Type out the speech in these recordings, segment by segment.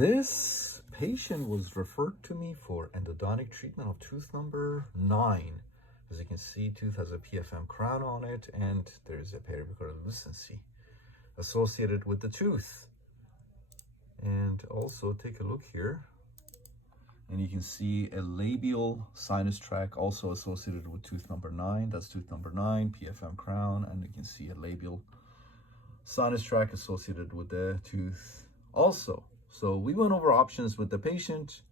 This patient was referred to me for endodontic treatment of tooth number 9. As you can see, tooth has a PFM crown on it, and there is a periapical lucency associated with the tooth. And also take a look here, and you can see a labial sinus tract also associated with tooth number 9. That's tooth number 9, PFM crown, and you can see a labial sinus tract associated with the tooth also. So we went over options with the patient,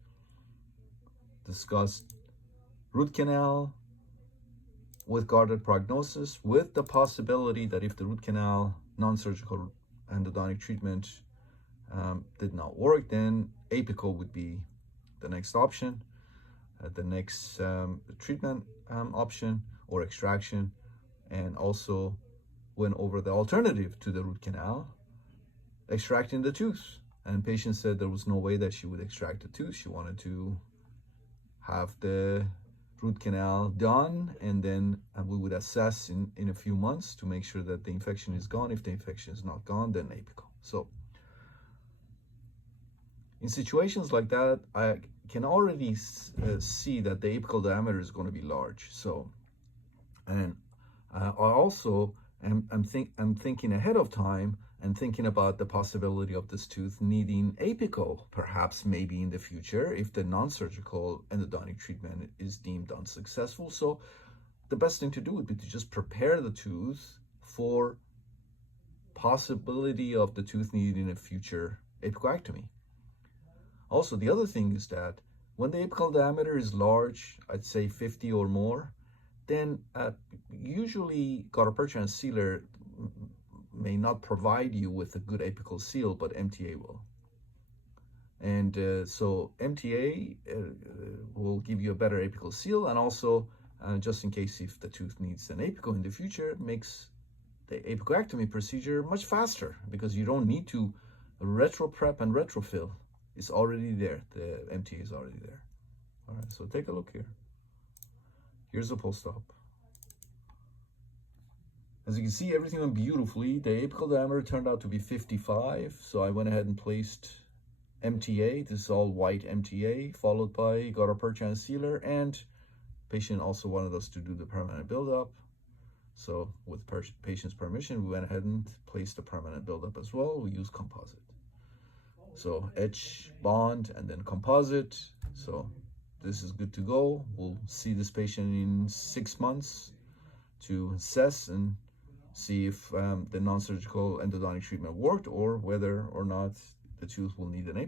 discussed root canal with guarded prognosis, with the possibility that if the root canal non-surgical endodontic treatment did not work, then apical would be the next option, the next treatment option or extraction, and also went over the alternative to the root canal, extracting the tooth. And patient said there was no way that she would extract the tooth. She wanted to have the root canal done, and then we would assess in a few months to make sure that the infection is gone. If the infection is not gone, then apical. So in situations like that, I can already see that the apical diameter is going to be large. So, and I also am thinking ahead of time and thinking about the possibility of this tooth needing apical, perhaps maybe in the future, if the non-surgical endodontic treatment is deemed unsuccessful. So the best thing to do would be to just prepare the tooth for possibility of the tooth needing a future apicoectomy. Also, the other thing is that when the apical diameter is large, I'd say 50 or more, then usually gutta-percha and sealer may not provide you with a good apical seal, but MTA will. And so MTA will give you a better apical seal, and also just in case if the tooth needs an apical in the future, it makes the apicoectomy procedure much faster because you don't need to retro prep and retrofill. It's already there. The MTA is already there. All right, so take a look here. Here's the post-op. As you can see, everything went beautifully. The apical diameter turned out to be 55, so I went ahead and placed MTA. This is all white MTA, followed by gutta-percha and sealer, and patient also wanted us to do the permanent buildup. So with patient's permission, we went ahead and placed the permanent buildup as well. We used composite. So etch, bond, and then composite. So this is good to go. We'll see this patient in 6 months to assess and see if the non-surgical endodontic treatment worked or whether or not the tooth will need an